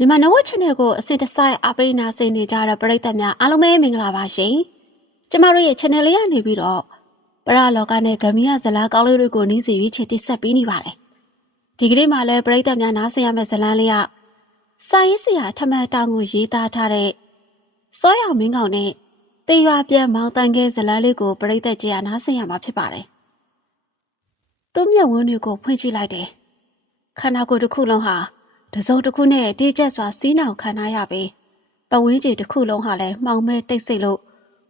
မြန်မာနဝ channel ကိုအစစ်တစိုက်အပိနာဆင်နေကြတဲ့ပရိသတ်များအားလုံးပဲမင်္ဂလာပါရှင်။ကျမတို့ရဲ့ channel လေးကနေပြီးတော့ပရလောကနဲ့ဂမီယဇလာကောင်းလေးတွေကိုနှီးစီရွေးချယ်တိဆက်ပေးနေပါတယ်။ဒီကနေ့မှလည်းပရိသတ်များနားဆင်ရမယ့်ဇလန်းလေးကစာရေးဆရာထမန်တောင်ကိုရေးသားထားတဲ့စောရောင်မင်းကောင်နဲ့တေရွာပြန်မောင်တန်ကဲဇလန်းလေးကိုပရိသတ်ကြီးကနားဆင်ရမှာဖြစ်ပါတယ်။သူ့မျက်ဝန်းတွေကိုဖွင့်ကြည့်လိုက်တယ်။ခန္ဓာကိုယ်တစ်ခုလုံးဟာ တစုံတစ်ခုနဲ့တိကျက်စွာစီးနှောင်ခံထားရပြီးပဝင်းကြီးတစ်ခုလုံးဟာလည်းမှောင်မဲတိတ်ဆိတ်လို့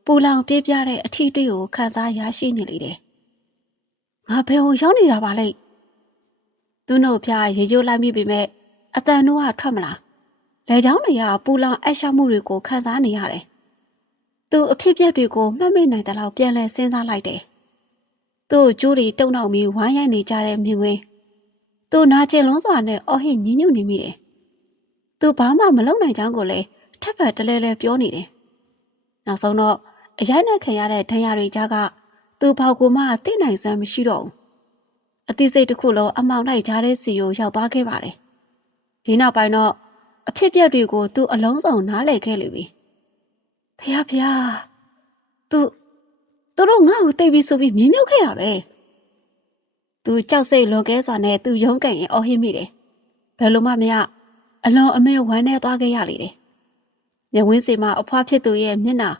ပူလောင်ပြပြတဲ့အထီးတွေးကိုခံစားရရှိနေလေတယ်။ငါဘယ်ကိုရောက်နေတာပါလဲ။သူ့နှုတ်ဖျားရေရိုးလိုက်မိပေမဲ့အတန်တို့ကထွက်မလာ။လေချောင်းတွေကပူလောင်အရှောက်မှုတွေကိုခံစားနေရတယ်။သူအဖြစ်အပျက်တွေကိုမှတ်မိနိုင်တဲ့လောက်ပြန်လဲစဉ်းစားလိုက်တယ်။သူ့ကျိုးတွေတုံနောက်ပြီးဝိုင်းရိုက်နေကြတဲ့မြင်ကွင်း သူနာကျင်လွန်းစွာနဲ့အော်ဟစ်ညှဉ်းညူနေမိတယ်။သူဘာမှမလုပ်နိုင်ကြောင်းကိုလည်းထပ်ဖက်တလဲလဲပြောနေတယ်။နောက်ဆုံးတော့အရိုက်နဲ့ခံရတဲ့ဒဏ်ရာတွေကြားကသူဘောက်ကိုမှသိနိုင်စွမ်းမရှိတော့ဘူး။အသိစိတ်တစ်ခုလုံးအမောင်လိုက်ကြားတဲ့စီကိုရောက်သွားခဲ့ပါတယ်။ဒီနောက်ပိုင်းတော့အဖြစ်အပျက်တွေကိုသူအလုံးစုံနားလည်ခဲ့လိမ့်ပြီ။ဖះဖះသူသူတို့ငါ့ကိုတိတ်ပြီးဆိုပြီးမြင်းမြုပ်ခဲ့တာပဲ။ သူကြောက်စိတ်လွန်ကဲစွာနဲ့သူရုန်းကန်ရင်အော်ဟစ်မိတယ်။ဘယ်လိုမှမရအလွန်အမေဝမ်းနဲ့သွားခဲ့ရလေတယ်။မြဝင်းစီမအဖွားဖြစ်သူရဲ့မျက်နှာ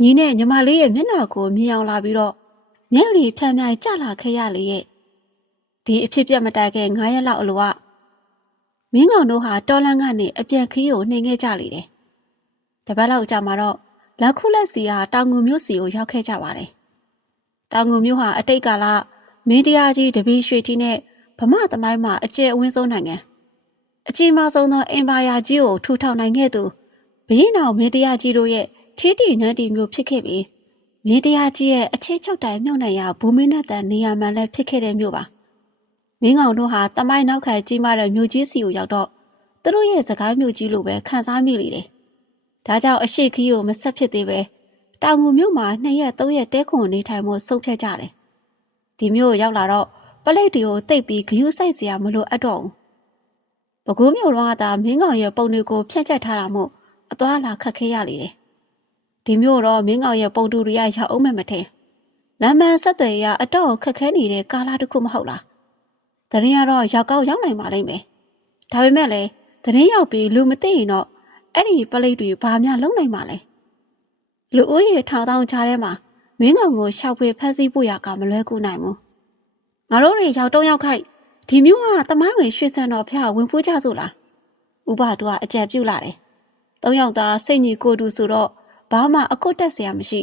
ညီနဲ့ညီမလေးရဲ့မျက်နှာကိုမြင်အောင်လာပြီးတော့မျက်ရည်ဖြန်းဖြန်းကျလာခဲ့ရလေရဲ့။ဒီအဖြစ်ပြက်မတိုင်ခင်9ရက်လောက်အလိုကမင်းကောင်တို့ဟာတော်လန်ကနေအပြန်ခီးကိုနှိမ်ခဲ့ကြလေတယ်။တပတ်လောက်ကြာမှာတော့လက်ခုလက်စီဟာတောင်ငူမြို့စီကိုရောက်ခဲ့ကြပါတယ်။တောင်ငူမြို့ဟာအတိတ်ကာလ မင်းတရားကြီးတပည့်ရွှေကြီးနဲ့ဗမာသမိုင်းမှာအကျယ်အဝန်းဆုံးနိုင်ငံအကြီးမားဆုံးသောအင်ပါယာကြီးကိုထူထောင်နိုင်ခဲ့သူဘရင်တော်မင်းတရားကြီးတို့ရဲ့ထီးတီနန်းတီမျိုးဖြစ်ခဲ့ပြီးမင်းတရားကြီးရဲ့အခြေချုပ်တိုင်မြုပ်နှံရဘူမင်းနဲ့တန်နေရာမှန်လည်းဖြစ်ခဲ့တဲ့မြို့ပါမင်းကောင်တို့ဟာတမိုင်းနောက်ခံကြီးမားတဲ့မြို့ကြီးစီကိုရောက်တော့သူတို့ရဲ့စကားမြို့ကြီးလိုပဲခံစားမိလေတယ်ဒါကြောင့်အရှိခီးကိုမဆက်ဖြစ်သေးပဲတောင်ငူမြို့မှာနှစ်ရက်သုံးရက်တဲခွန်နေထိုင်မှုဆုံးဖြတ်ကြတယ် ဒီမျိုးရောက်လာတော့ပလိတ်တွေကိုတိတ်ပြီးဂယုစိုက်စရာမလိုအပ်တော့ဘူး။ပကူးမျိုးတော့ကသာမင်းကောင်ရဲ့ပုံတွေကိုဖြန့်ကျက်ထားတာမို့အသွားလာခက်ခဲရလေတယ်။ဒီမျိုးတော့မင်းကောင်ရဲ့ပုံတူတွေကရောက်အောင်မမထင်။လမ်းမဆက်သွယ်ရအတော့ခက်ခဲနေတဲ့ကာလာတစ်ခုမဟုတ်လား။တရင်ကတော့ရောက်ကောက်ရောက်နိုင်ပါလိမ့်မယ်။ဒါပေမဲ့လည်းတရင်ရောက်ပြီးလူမသိရင်တော့အဲ့ဒီပလိတ်တွေဘာမှလုံနိုင်မှာလဲ။လူဦးရေထောင်ထောင်ချားထဲမှာ မင်းကောင်ကိုရှောက်ဖွေဖမ်းဆီးဖို့ရကမလွဲကူနိုင်ဘူးငါတို့တွေရောက်တော့ရောက်ခိုက်ဒီမျိုးကတမိုင်းဝင်ရွှေစံတော်ဖျားဝင်ပိုးကြဆိုလားဥပတူကအကြံပြုလာတယ်သုံးယောက်သားစိတ်ညီကိုတူဆိုတော့ဘာမှအကွတ်တက်စရာမရှိ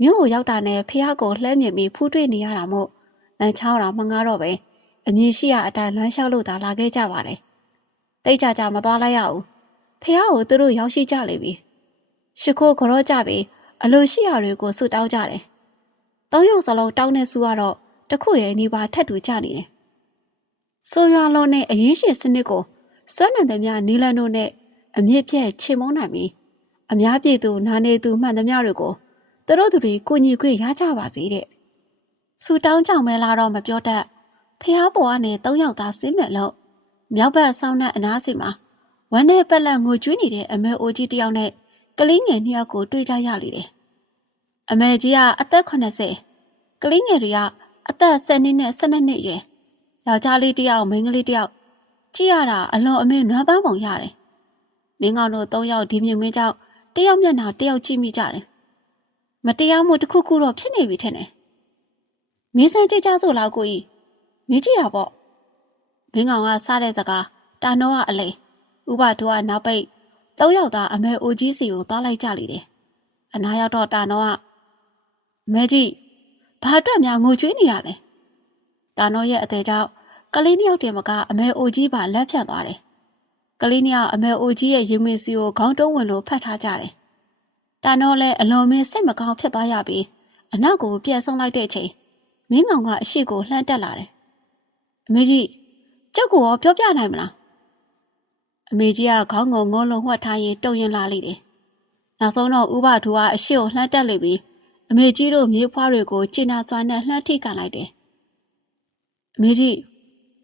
မြို့ကိုရောက်တာနဲ့ဖျားကိုလှမ်းမြင်ပြီးဖူးတွေ့နေရတာမို့လမ်းချောင်းတာမငါတော့ပဲအမြင်ရှိရအတိုင်းလမ်းလျှောက်လို့သာလာခဲ့ကြပါတယ်တိတ်ကြကြမသွားလိုက်ရဘူးဖះကိုသူတို့ရောက်ရှိကြလိမ့်ပြီရှ िख ိုးခရော့ကြပြီ အလိုရှိရာတွေကိုဆွတောင်းကြတယ်။သုံးယောက်စလုံးတောင်းတဲ့စုကတော့တခုတည်းနေပါထက်တူကြနေတယ်။ဆိုရွာလုံးနဲ့အရင်ရှင်စနစ်ကိုစွမ်းနိုင်သမျှနီလန်တို့နဲ့အမြင့်ပြည့်ချေမုန်းနိုင်ပြီးအများပြည်သူနာနေသူမှန်သမျှတွေကိုသူတို့သူတွေကိုညီခွေရကြပါစေတဲ့။ဆူတောင်းကြောင်မဲလာတော့မပြောတတ်ဖះပေါ်ကနေသုံးယောက်သားစင်းမဲ့လို့မြောက်ဘက်ဆောင်းတဲ့အနားစီမှာဝမ်းနဲ့ပက်လက်ငိုကျွေးနေတဲ့အမေအိုကြီးတယောက်နဲ့ ကလေးငယ်နှစ်ယောက်ကိုတွေ့ကြရလေတယ်။အမေကြီးကအသက်80ကလေးငယ်တွေကအသက်10နှစ်နဲ့12နှစ်ရွယ်ယောက်ျားလေးတယောက်မိန်းကလေးတယောက်ကြည့်ရတာအလွန်အမင်းနွမ်းပန်းပုံရတယ်။မင်းကောင်တို့၃ယောက်ဒီမြင်ကွင်းကြောင့်တယောက်မျက်နှာတယောက်ကြည့်မိကြတယ်။မတရားမှုတစ်ခုခုတော့ဖြစ်နေပြီထင်တယ်။မင်းစမ်းကြည့်ကြစို့လားကိုကြီး။မင်းကြည့်ရပေါ့။မင်းကောင်ကစားတဲ့စကားတာနောကအလေဥပဒုကနောက်ပိတ် သုံးယောက်သားအမေအိုကြီးစီကိုသွားလိုက်ကြလေတယ်။အနာရောက်တော့တာနောကမဲကြီးဘာအတွက်များငိုကြွေးနေရလဲ။တာနောရဲ့အသေးကြောင့်ကလေးနှစ်ယောက်တည်းမကအမေအိုကြီးပါလက်ဖြတ်သွားတယ်။ကလေးနှစ်ယောက်အမေအိုကြီးရဲ့ရင်ဝင်စီကိုခေါင်းတုံးဝင်လို့ဖတ်ထားကြတယ်။တာနောလည်းအလွန်မင်းစိတ်မကောင်းဖြစ်သွားရပြီးအနောက်ကိုပြန်ဆုံးလိုက်တဲ့အချိန်မင်းကောင်ကအရှိကိုလှမ်းတက်လာတယ်။အမေကြီးကြောက်ကိုရောပြောပြနိုင်မလား။ အမေကြီးကခေါင်းငုံငုံလုံးဝှက်ထားရင်တုံရင်လာလိမ့်တယ်။နောက်ဆုံးတော့ဥပထူကအရှိကိုလှမ်းတက်လိမ့်ပြီးအမေကြီးတို့မြေဖွားတွေကိုကျင်နာစွာနဲ့လှမ်းထိကန်လိုက်တယ်။အမေကြီး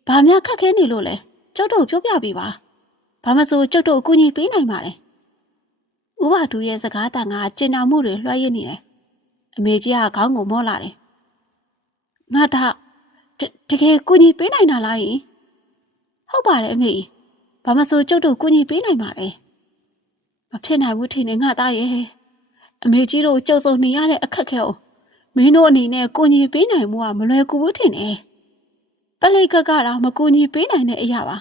ဘာများခက်ခဲနေလို့လဲ။ကျုပ်တို့ပြောပြပေးပါဘာမဆိုကျုပ်တို့အကူအညီပေးနိုင်ပါလေဥပဒူရဲ့စကားတန်ကကျင်နာမှုတွေလွှဲရင်းနေတယ်အမေကြီးကခေါင်းကိုမော့လာတယ်ငါဒါတတကယ်ကူညီပေးနိုင်တာလားယင်ဟုတ်ပါတယ်အမေ ဘာမဆိုကျုပ်တို့ကူညီပေးနိုင်ပါတယ်မဖြစ်နိုင်ဘူးထင်တယ်ငါသားရဲ့အမေကြီးတို့ကြုံစုံနေရတဲ့အခက်အခဲကိုမင်းတို့အနေနဲ့ကူညီပေးနိုင်မှုကမလွယ်ကူဘူးထင်တယ်ပလိတ်ကကတော့မကူညီပေးနိုင်တဲ့အရာပါ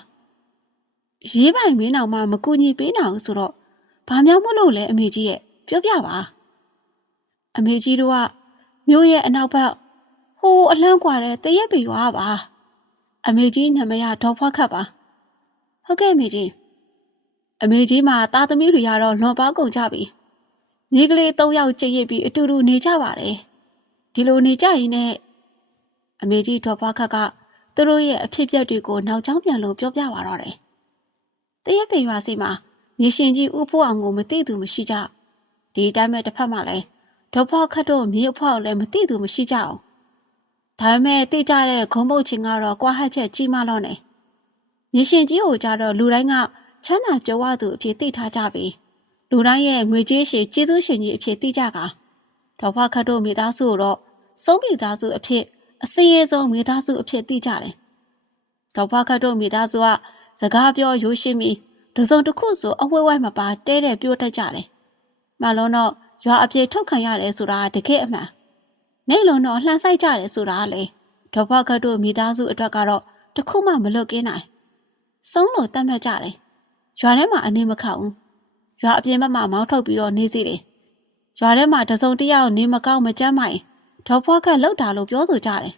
ရေးပိုင်မင်းအောင်မှမကူညီပေးနိုင်ဘူးဆိုတော့ဘာများမို့လို့လဲအမေကြီးရဲ့ပြောပြပါအမေကြီးတို့ကမြို့ရဲ့အနောက်ဘက်ဟိုးအလန့်ကွာတဲ့တရက်ပေရွာပါအမေကြီးနာမည်ကဒေါ်ဖွားခတ်ပါ ဟုတ်ကဲ့အမေကြီးအမေကြီးမှာတာသမီတွေကတော့လွန်ပါကုန်ကြပြီညီကလေး၃ယောက်ကြိတ်ရစ်ပြီးအတူတူနေကြပါတယ်ဒီလိုနေကြရင်နဲ့အမေကြီးဒေါ်ဖွားခတ်ကသူတို့ရဲ့အဖြစ်အပျက်တွေကိုနောက်ကျောင်းပြန်လို့ပြောပြပါတော့တယ်တရက်ပေရွာစီမှာညီရှင်ကြီးဦးဖိုးအောင်ကိုမသိသူမရှိကြဒီအတိုင်းပဲတစ်ဖက်မှာလည်းဒေါ်ဖွားခတ်တို့မြေအဖွားကိုလည်းမသိသူမရှိကြအောင်ဒါပေမဲ့တိကျတဲ့ခုံပုတ်ချင်းကတော့ကွာဟတ်ချက်ကြီးမားတော့နေ မြေရှင်ကြီးကိုကြတော့လူတိုင်းကချမ်းသာကြွားသူအဖြစ်သိထားကြပြီလူတိုင်းရဲ့ငွေကြေးရှင်ကျေးဇူးရှင်ကြီးအဖြစ်သိကြကဒေါ်ဖွားခတ်တို့မိသားစုကိုတော့စုံးမိသားစုအဖြစ်အစင်းရဲဆုံးမိသားစုအဖြစ်သိကြတယ်ဒေါ်ဖွားခတ်တို့မိသားစုကစကားပြောရိုးရှင်းပြီးတစုံတစ်ခုဆိုအဝဲဝဲမပါတဲတဲ့ပြောတတ်ကြတယ်မလုံးတော့ရွာအပြေထုတ်ခံရတယ်ဆိုတာတကယ်အမှန်နေလုံးတော့လှန်ဆိုင်ကြတယ်ဆိုတာလေဒေါ်ဘကတ်တို့မိသားစုအတွက်ကတော့တခုမှမလွတ်ကင်းနိုင် စုံးလို့တတ်မှတ်ကြတယ်ရွာထဲမှာအနေမခောက်ဘူးရွာအပြင်ဘက်မှာမောင်းထုတ်ပြီးတော့နေစီတယ်ရွာထဲမှာတစုံတယောက်နေမကောင်းမကြမ်းမိုင်ဒေါ်ဘကတ်လောက်တာလို့ပြောဆိုကြတယ်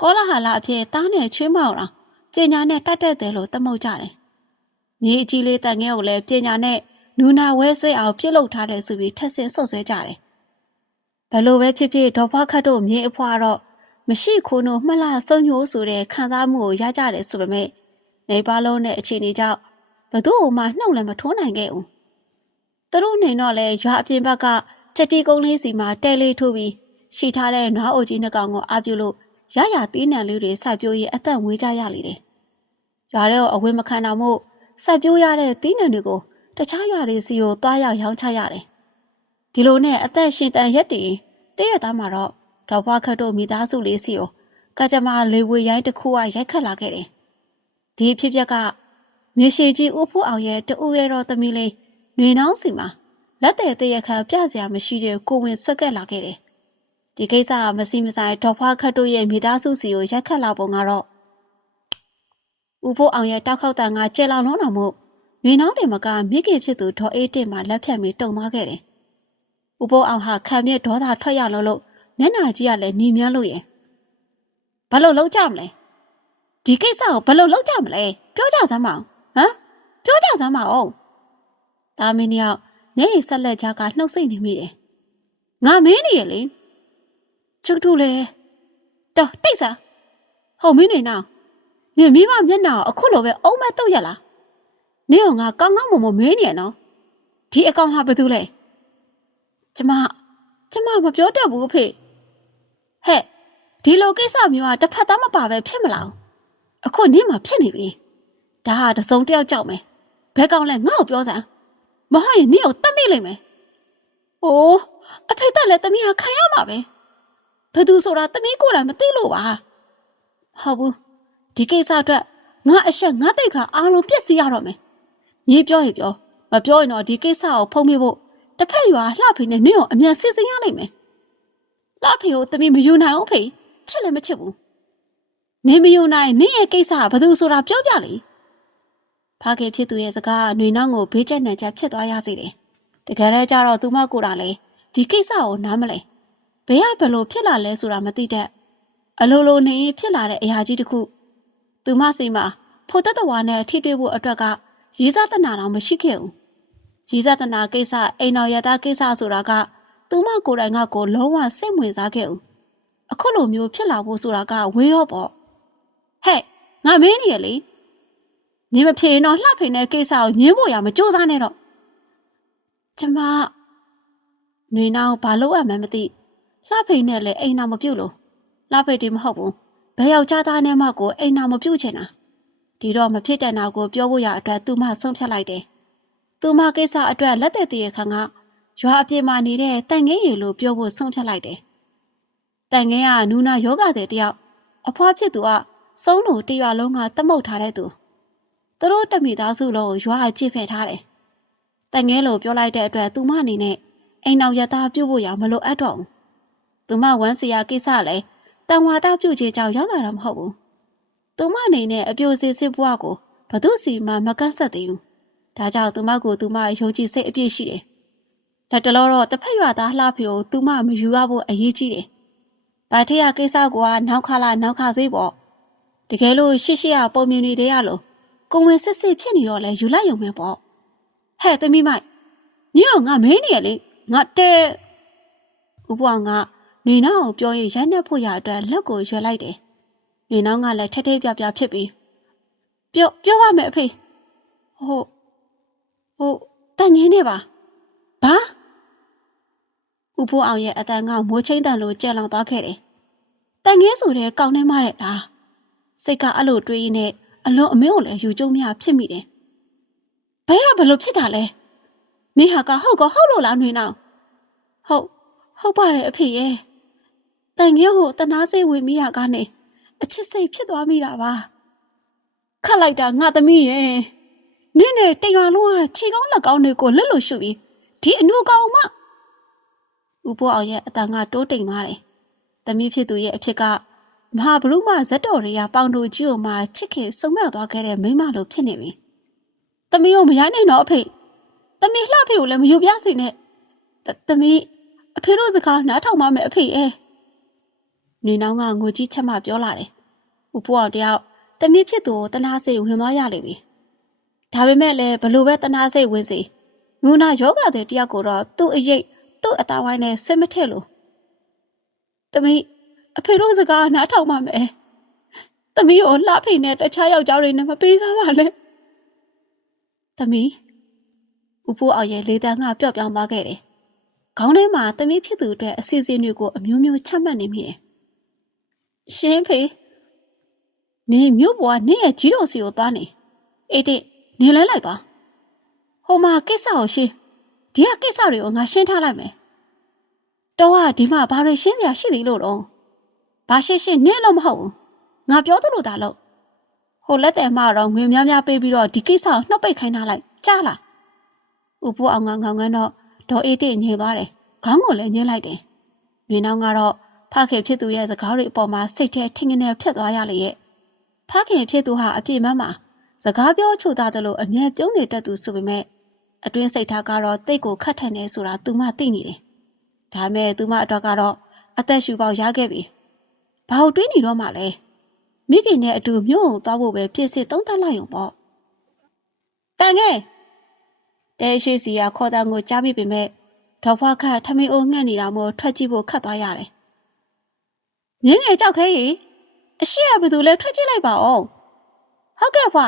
ကောလာဟာလာအဖြစ်တားနဲ့ချွေးမောက်လာပညာနဲ့တတ်တတ်တယ်လို့သမုတ်ကြတယ်မြေအကြီးလေးတန်ငယ်ကိုလည်းပညာနဲ့နူနာဝဲဆွဲအောင်ပြုတ်လုထားတယ်ဆိုပြီးထက်ဆင်ဆွတ်ဆွဲကြတယ်ဘလို့ပဲဖြစ်ဖြစ်ဒေါ်ဖွားခတ်တို့မြေအဖွားတော့မရှိခိုးနို့မှတ်လာစုံညိုးဆိုတဲ့ခံစားမှုကိုရကြတယ်ဆိုပေမဲ့ နေပါလုံးနဲ့အခြေအနေကြောင့်ဘသူ့မှနှုတ်လည်းမထိုးနိုင်ခဲ့ဘူးသူတို့နေတော့လေရွာအပြင်ဘက်ကချက်တီကုန်းလေးစီမှာတဲလေးထိုးပြီးရှိထားတဲ့နွားအိုကြီးနှစ်ကောင်ကိုအားပြုလို့ရရတီးနှံလေးတွေစိုက်ပျိုးရေးအသက်ဝေးကြရလေတယ်ရွာထဲကိုအဝေးမခံတော့မို့စိုက်ပျိုးရတဲ့တီးနှံတွေကိုတခြားရွာတွေစီကိုသွားရောက်ရောင်းချရတယ်ဒီလိုနဲ့အသက်ရှင်တန်ရက်တည်တရက်သားမှာတော့ဒေါ်ဘွားခတ်တို့မိသားစုလေးစီကိုကကြမလေးဝေရိုင်းတစ်ခုကရိုက်ခတ်လာခဲ့တယ်။ ဒီဖြစ်ပျက်ကမြေရှိကြီးဦးဖိုးအောင်ရဲ့တူရဲတော်သမီးလေးနှွေနှောင်းစီမှာလက်တဲ့တရက်ခါပြစရာမရှိတဲ့ကိုဝင်ဆွက်ကက်လာခဲ့တယ်။ဒီကိစ္စကမစီမဆိုင်ဒေါ်ဘွားခတ်တို့ရဲ့မိသားစုစီကိုရိုက်ခတ်လာပုံကတော့ဦးဖိုးအောင်ရဲ့တောက်ခေါက်တန်ကကျဲလောင်လုံးတော်မို့နှွေနှောင်းတယ်မကမိခင်ဖြစ်သူဒေါ်အေးတင်မှာလက်ဖြတ်ပြီးတုံသွားခဲ့တယ်။ဦးဖိုးအောင်ဟာခံမြင့်ဒေါသထွက်ရလို့လို့မျက်နှာကြီးကလည်းညီမြန်းလို့ရင်ဘယ်လိုလုပ်ကြမလဲ ဒီကိစ္စကိုဘယ်လိုလုပ်ကြမလဲပြောကြစမ်းမအောင်ဟမ်ပြောကြစမ်းမအောင်တာမင်းယောက်မျက်ရည်ဆက်လက်ကြားကနှုတ်ဆိတ်နေမိတယ်ငါမင်းနေရလေကျုပ်တို့လေတော့တိတ်စားဟုတ်မင်းနေနောက်နေမိမမျက်နှာအခုလိုပဲအုံးမတုတ်ရလားနေအောင်ငါကောင်းကောင်းမွန်မွန်မင်းနေရနော်ဒီအကောင်ဟာဘာတူလဲကျမကျမမပြောတတ်ဘူးအဖေဟဲ့ဒီလိုကိစ္စမျိုးကတစ်ဖက်သားမပါပဲဖြစ်မလား အခုနင်းမှာဖြစ်နေပြီဒါဟာတစုံတယောက်ကြောက်မယ်ဘဲကောင်းလဲငါ့ကိုပြောစမ်းမဟုတ်ရင်နင်းကိုတတ်မိလိမ့်မယ်အိုးအဖေတက်လည်းတမီးဟာခံရမှာပဲဘယ်သူဆိုတာတမီးကိုယ်တိုင်မသိလို့ပါဟုတ်ဘူးဒီကိစ္စအတွက်ငါအရှက်ငါတိတ်ခါအားလုံးပြည့်စည်ရတော့မယ်ညီပြောရင်ပြောမပြောရင်တော့ဒီကိစ္စကိုဖုံးမိဖို့တစ်ဖက်ရွာလှဖေနဲ့နင့်ကိုအမြန်စစ်စင်ရနိုင်မယ်လှဖေကိုတမီးမယူနိုင်အောင်ဖေချစ်လည်းမချစ်ဘူး နင်မယူနိုင်နင့်ရဲ့ကိစ္စကဘယ်သူဆိုတာပြောပြလေဖခင်ဖြစ်သူရဲ့စကားကຫນွေနှောင်းကိုဘေးကျက်နှံချက်ဖြစ်သွားရစေတယ်တကယ်လဲကြတော့သူမကိုယ်တာလေဒီကိစ္စကိုနားမလဲဘယ်ကဘယ်လိုဖြစ်လာလဲဆိုတာမသိတတ်အလိုလိုနေရင်ဖြစ်လာတဲ့အရာကြီးတစ်ခုသူမစိတ်မှာဖို့သက်တော်နဲ့ထိတွေ့ဖို့အတွက်ကရည်စားတနာတော့မရှိခဲ့ဘူးရည်စားတနာကိစ္စအိမ်တော်ရတာကိစ္စဆိုတာကသူမကိုယ်တိုင်ကကိုလုံးဝစိတ်ဝင်စားခဲ့ဦးအခုလိုမျိုးဖြစ်လာဖို့ဆိုတာကဝေးရောပေါ့ ဟဲ့ငါမင်းနေရလေညီမဖြေရင်တော့လှဖိန်တဲ့ကိစ္စကိုညင်းဖို့ရမစူးစမ်းနဲ့တော့ကျမຫນွေနာကိုဘာလို့အမှန်းမသိလှဖိန်နဲ့လည်းအိမ်နာမပြုတ်လို့လှဖိန်တီမဟုတ်ဘူးဘယ်ယောက်ျားသားနဲ့မှကိုအိမ်နာမပြုတ်ချင်တာဒီတော့မဖြစ်တဲ့နောက်ကိုပြောဖို့ရအတွက်သူမဆုံးဖြတ်လိုက်တယ်သူမကိစ္စအတွက်လက်သက်တည်းခါကရွာအပြင်မှာနေတဲ့တန်ငင်းရီလို့ပြောဖို့ဆုံးဖြတ်လိုက်တယ်တန်ငင်းကနူနာယောဂတဲ့တယောက်အဖွားဖြစ်သူက စုံးလို့တရွာလုံးကတမုတ်ထားတဲ့သူသူတို့တမိသားစုလုံးကိုရွာအချစ်ဖက်ထားတယ်တန်ငင်းလို့ပြောလိုက်တဲ့အတွက်သူမအနေနဲ့အိမ်နောက်ရသားပြုတ်ဖို့ရမလိုအပ်တော့ဘူးသူမဝမ်းစရာကိစ္စလည်းတန်ဝါသားပြုတ်ချေကြောင်ရောက်လာတာမဟုတ်ဘူးသူမအနေနဲ့အပြိုစီစစ်ဘွားကိုဘသူစီမှမကန့်ဆက်သေးဘူးဒါကြောင့်သူမကိုသူမယုံကြည်စိတ်အပြည့်ရှိတယ်လက်တလောတော့တစ်ဖက်ရွာသားလှဖြိုသူမမယူရဖို့အရေးကြီးတယ်ဗာထေးရကိစ္စကနောက်ခါလာနောက်ခါစေးပေါ့ တကယ်လို့ရှစ်ရှစ်ရပုံမြင်နေတဲ့ရလို့ကိုဝင်စစ်စစ်ဖြစ်နေတော့လဲယူလိုက်ရုံပဲပေါ့ဟဲ့သမီးမိုက်ညောငါမင်းနေရလေငါတဲဥပွားငါနေနောက်ကိုပြောရင်ရိုက်နှက်ဖို့ရအတွက်လက်ကိုရွယ်လိုက်တယ်နေနောက်ကလည်းထက်ထိပ်ပြပြဖြစ်ပြီးပြောပြောပါမယ်အဖေဟုတ်ဟုတ်တန်ငင်းနေပါဘာဥပိုးအောင်ရဲ့အတန်ကမိုးချင်းတန်လိုကြက်လောင်သွားခဲ့တယ်တန်ငင်းဆိုတဲ့ကောင်းနေမှတဲ့လား စိတ်ကအဲ့လိုတွေးရင်းနဲ့အလွန်အမင်းကိုလည်းယူကျုံမြဖြစ်မိတယ်ဘဲကဘလို့ဖြစ်တာလဲနေဟာကဟုတ်ကောဟုတ်လို့လားနှွေနောင်ဟုတ်ဟုတ်ပါတယ်အဖေရဲ့တန်ငယ်ကိုတနာစိတ်ဝင်မိရကနေအချစ်စိတ်ဖြစ်သွားမိတာပါခတ်လိုက်တာငါသမီးရဲ့နင်းနဲ့တရွာလုံးကခြေကောင်းလက်ကောင်းတွေကိုလက်လို့ရှုပြီးဒီအနုကောင်မဥပိုးအောင်ရဲ့အတန်ကတိုးတိမ်သွားတယ်သမီးဖြစ်သူရဲ့အဖြစ်က မဟာဘရုမဇက်တော်တွေကပေါင်တို့ကြီးကိုမှချစ်ခင်ဆုံမဲ့သွားခဲ့တဲ့မိမလိုဖြစ်နေပြီသမီးကိုမရိုင်းနိုင်တော့အဖေသမီးလှဖေကိုလည်းမယူပြစေနဲ့သမီးအဖေတို့စကားနားထောင်ပါမယ်အဖေရဲ့နေနောင်ကငိုကြီးချက်မှပြောလာတယ်။ဥပူအောင်တယောက်တမီးဖြစ်သူကိုတနာစိတ်ဝင်သွားရလိမ့်မယ်။ဒါပေမဲ့လည်းဘလို့ပဲတနာစိတ်ဝင်စီနူနာယောဂတဲ့တယောက်ကိုတော့သူ့အရေးသူ့အသားဝိုင်းနဲ့ဆွေးမထည့်လို့။တမီး အဖေတို့စကားနားထောင်ပါမယ်။တမီးကိုလှဖိနဲ့တခြားယောက်ျားတွေနဲ့မပေးစားပါနဲ့။တမီးဥပူအောင်ရဲ့လေတန်းကပျော့ပြောင်းသွားခဲ့တယ်။ခေါင်းထဲမှာတမီးဖြစ်သူအတွက်အစီအစဉ်တွေကိုအမျိုးမျိုးချမှတ်နေမိတယ်။ရှင်းဖေနေမြို့ပေါ်ကနေရဲ့ကြီးတော်စီကိုသွားနေအေးတိနေလဲလိုက်သွားဟိုမှာကိစ္စကိုရှင်းဒီကကိစ္စတွေကိုငါရှင်းထားလိုက်မယ်တော့ကဒီမှာဘာတွေရှင်းစရာရှိသေးလို့တော့ ဘာရှင်းရှင်းနေလို့မဟုတ်ဘူးငါပြောသလိုဒါလို့ဟိုလက်တယ်မှတော့ငွေများများပေးပြီးတော့ဒီကိစ္စကိုနှုတ်ပိတ်ခိုင်းထားလိုက်ကြားလားဥပိုးအောင်ငောင်းငောင်းတော့ဒေါ်အေးတိညင်သွားတယ်ခေါင်းကိုလည်းညှင်းလိုက်တယ်မြေနောင်ကတော့ဖခင်ဖြစ်သူရဲ့စကားတွေအပေါ်မှာစိတ်ထဲထင်ငနေဖြစ်သွားရလေရဲ့ဖခင်ဖြစ်သူဟာအပြည့်မမှာစကားပြောချိုသားတယ်လို့အမြဲပြုံးနေတတ်သူဆိုပေမဲ့အတွင်းစိတ်ထားကတော့တိတ်ကိုခတ်ထန်နေဆိုတာသူမသိနေတယ်ဒါမဲ့သူမအတွက်ကတော့အသက်ရှူပေါက်ရခဲ့ပြီ ဘာလို့တွေးနေတော့မှလဲမိခင်နဲ့အတူမြို့ကိုသွားဖို့ပဲပြည့်စစ်သုံးသပ်လိုက်ရုံပေါ့တန်ငယ်တဲရှိစီကခေါ်တာကိုကြားမိပေမဲ့ဒေါ်ဖွားခထမင်းအိုးငှက်နေတာမို့ထွက်ကြည့်ဖို့ခတ်သွားရတယ်မြင်းငယ်ကြောက်ခဲရီအရှိရဘသူလဲထွက်ကြည့်လိုက်ပါဦးဟုတ်ကဲ့ဖွာ